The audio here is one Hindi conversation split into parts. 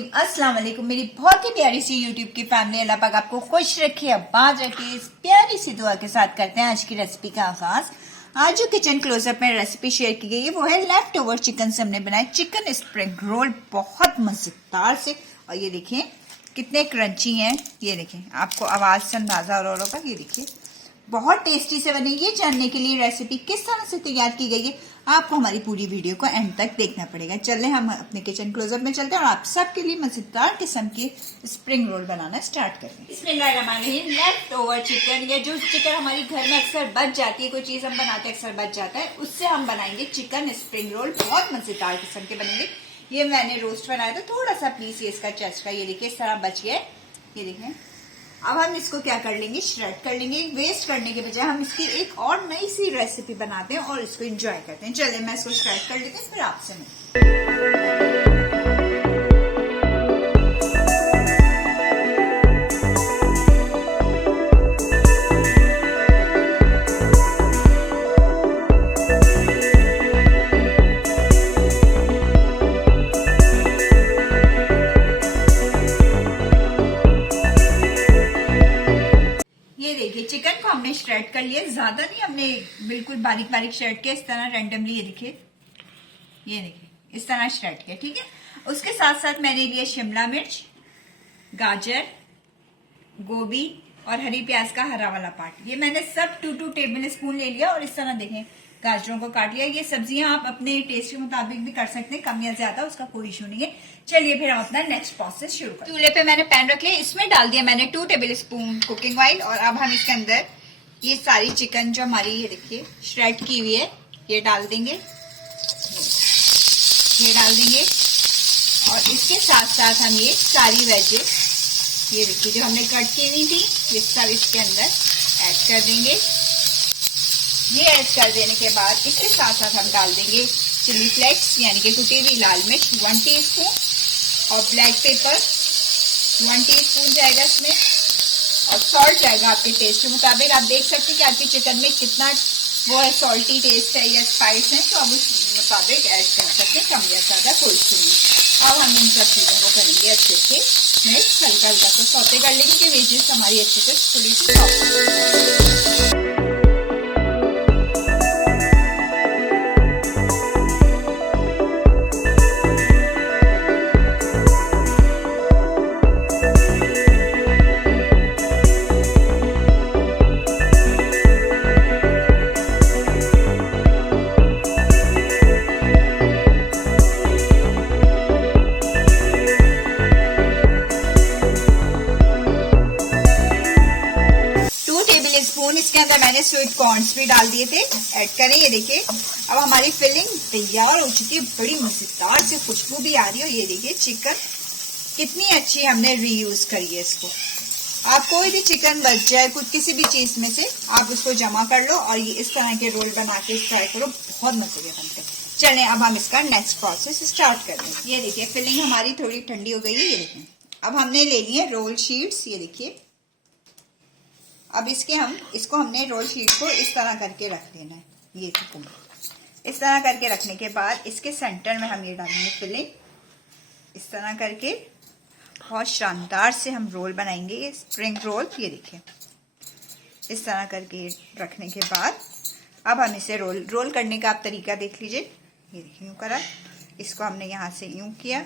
रहीम, अस्सलाम वालेकुम। मेरी बहुत ही प्यारी सी यूट्यूब की फैमिली, अल्लाह पाक आपको खुश रखे, आबाद रखे। इस प्यारी सी दुआ के साथ करते हैं आज की रेसिपी का आगाज। आज जो किचन क्लोजअप में रेसिपी शेयर की गई है वो है लेफ्ट ओवर चिकन से हमने बनाए चिकन स्प्रिंग रोल, बहुत मजेदार से। और ये देखिए कितने क्रंची हैं, ये देखिए आपको आवाज से अंदाजा हो रहा होगा। ये देखिए बहुत टेस्टी से बने। ये जानने के लिए रेसिपी किस तरह से तैयार की गई है आपको हमारी पूरी वीडियो को एंड तक देखना पड़ेगा। चले हम अपने किचन क्लोजअप में चलते हैं और आप सबके लिए मजेदार किस्म के स्प्रिंग रोल बनाना स्टार्ट करते हैं। बिस्मिल्लाहिर्रहमानिर्रहीम। लेफ्ट ओवर चिकन, या जो चिकन हमारी घर में अक्सर बच जाती है, कोई चीज हम बनाते हैं अक्सर बच जाता है, उससे हम बनाएंगे चिकन स्प्रिंग रोल। बहुत मजेदार किस्म के बनेंगे। ये मैंने रोस्ट बनाया था, थोड़ा सा पीस ये इसका चेस्ट का, ये देखिए इस तरह बच गया है। ये देखिए अब हम इसको क्या कर लेंगे, श्रेड कर लेंगे। वेस्ट करने के बजाय हम इसकी एक और नई सी रेसिपी बनाते हैं और इसको एंजॉय करते हैं। चलिए मैं इसको श्रेड कर लेती हूँ, फिर आपसे मिलते। चिकन को हमने श्रेड कर लिया, ज्यादा नहीं, हमने बिल्कुल बारीक बारीक श्रेड किया, इस तरह रैंडमली। ये देखिए इस तरह श्रेड किया, ठीक है। उसके साथ साथ मैंने लिया शिमला मिर्च, गाजर, गोभी और हरी प्याज का हरा वाला पार्ट। ये मैंने सब 2 टेबल स्पून ले लिया और इस तरह देखें गाजरों को काट लिया। ये सब्जियां आप अपने टेस्ट के मुताबिक भी कर सकते हैं, कम या ज्यादा, उसका कोई इशू नहीं है। चलिए फिर हम अपना नेक्स्ट प्रोसेस शुरू करें। चूल्हे पे मैंने पैन रख लिया, इसमें डाल दिया मैंने 2 टेबल स्पून कुकिंग ऑयल। और अब हम इसके अंदर ये सारी चिकन जो हमारी, ये देखिए श्रेड की हुई है, ये डाल देंगे, ये डाल देंगे। और इसके साथ साथ हम ये सारी वेजेस, ये देखिए जो हमने कट की हुई थी, ये सब इसके अंदर ऐड कर देंगे। ये ऐड कर देने के बाद इसके साथ साथ हम डाल देंगे चिली फ्लेक्स, यानी कि कुटी हुई लाल मिर्च 1 टीस्पून, और ब्लैक पेपर 1 टीस्पून जाएगा इसमें, और सॉल्ट जाएगा आपके टेस्ट के मुताबिक। आप देख सकते हैं कि आपके चिकन में कितना वो है, सॉल्टी टेस्ट है या स्पाइस है, तो आप उस मुताबिक ऐड कर सकते हैं, कम या ज्यादा कोई इशू नहीं। अब हम इन सब चीजों को करेंगे अच्छे से मिक्स, हल्का हल्का से सौते कर लेंगे कि वेजेस हमारी अच्छे से थोड़ी सी सॉफ्ट। इसके अंदर मैंने स्वीट कॉर्न्स भी डाल दिए थे, ऐड करें। ये देखिए अब हमारी फिलिंग तैयार हो चुकी है, बड़ी मजेदार से खुशबू भी आ रही है। ये देखिए चिकन कितनी अच्छी हमने रीयूज करी है इसको। आप कोई भी चिकन बच जाए कुछ किसी भी चीज में से, आप उसको जमा कर लो और ये इस तरह के रोल बना के ट्राई करो, बहुत मजे के बनते हैं। चलें अब हम इसका नेक्स्ट प्रोसेस स्टार्ट कर लें। ये देखिए फिलिंग हमारी थोड़ी ठंडी हो गई है। ये देखिए अब हमने ले लिए रोल शीट्स, ये देखिए अब इसको हमने रोल शीट को इस तरह करके रख देना है। ये देखो इस तरह करके रखने के बाद इसके सेंटर में हम ये डालेंगे फिलिंग, इस तरह करके बहुत शानदार से हम रोल बनाएंगे स्प्रिंग रोल। ये देखिए इस तरह करके रखने के बाद अब हम इसे रोल करने का आप तरीका देख लीजिए। ये देखिए यूं करा, इसको हमने यहाँ से यूं किया,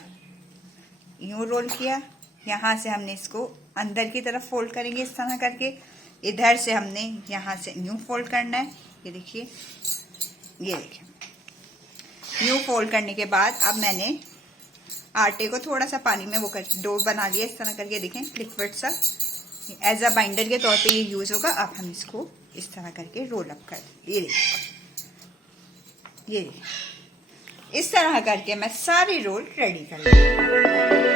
यूं रोल किया, यहाँ से हमने इसको अंदर की तरफ फोल्ड करेंगे इस तरह करके, इधर से हमने यहाँ से यूं फोल्ड करना है। ये देखिए यूं फोल्ड करने के बाद अब मैंने आटे को थोड़ा सा पानी में वो कर डो बना लिया इस तरह करके, देखें लिक्विड सा, एज अ बाइंडर के तौर पे ये यूज होगा। अब हम इसको इस तरह करके रोल अप कर दें। ये इस तरह करके मैं सारे रोल रेडी कर लूँगी।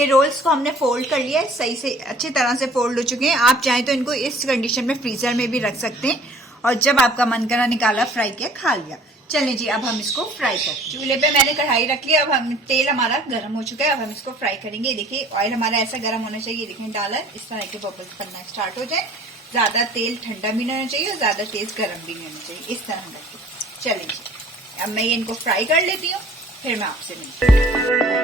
देखिए रोल्स को हमने फोल्ड कर लिया है, सही से अच्छी तरह से फोल्ड हो चुके हैं। आप चाहें तो इनको इस कंडीशन में फ्रीजर में भी रख सकते हैं और जब आपका मन करा निकाला, फ्राई किया, खा लिया। चलिए जी, अब हम इसको फ्राई करते हैं। चूल्हे पे मैंने कढ़ाई रख लिया, अब हम तेल हमारा गर्म हो चुका है, अब हम इसको फ्राई करेंगे। देखिए ऑयल हमारा ऐसा गर्म होना चाहिए, देखिए डाला इस तरह के बबल्स बनना स्टार्ट हो जाए। ज्यादा तेल ठंडा भी नहीं होना चाहिए और ज्यादा तेज गर्म भी नहीं होना चाहिए, इस तरह हम रखें। चलिए जी, अब मैं ये इनको फ्राई कर लेती हूँ, फिर मैं आपसे मिलती हूँ।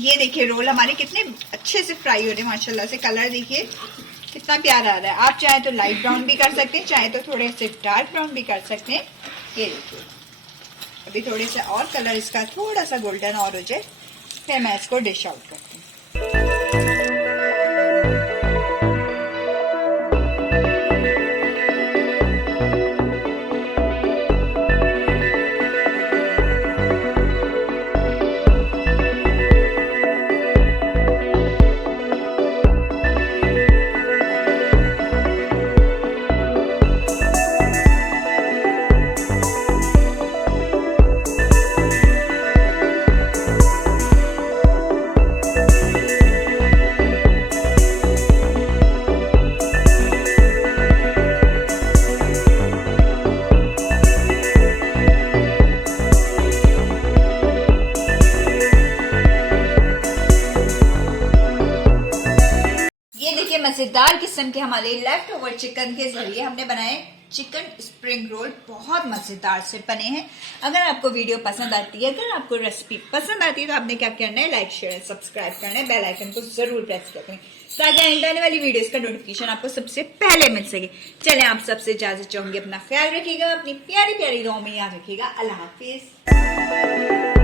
ये देखिए रोल हमारे कितने अच्छे से फ्राई हो रहे हैं माशाल्लाह से। कलर देखिए कितना प्यारा आ रहा है। आप चाहे तो लाइट ब्राउन भी कर सकते हैं, चाहे तो थोड़े से डार्क ब्राउन भी कर सकते हैं। ये देखिए अभी थोड़े से और कलर इसका थोड़ा सा गोल्डन और हो जाए, फिर मैं इसको डिश आउट करती हूँ। मजेदार किस्म के हमारे लेफ्ट ओवर चिकन के जरिए हमने बनाए चिकन स्प्रिंग रोल, बहुत मजेदार से बने हैं। अगर आपको वीडियो पसंद आती है, अगर आपको रेसिपी पसंद आती है तो आपने क्या करना है, लाइक शेयर सब्सक्राइब करना है, बेल आइकन को जरूर प्रेस करें ताकि आने आने वाली वीडियोस का नोटिफिकेशन आपको सबसे पहले मिल सके। चलें, आप सबसे इजाजत चाहूंगी, अपना ख्याल रखिएगा, अपनी प्यारी प्यारी दुआओं में याद रखिएगा। अल्लाह हाफिज।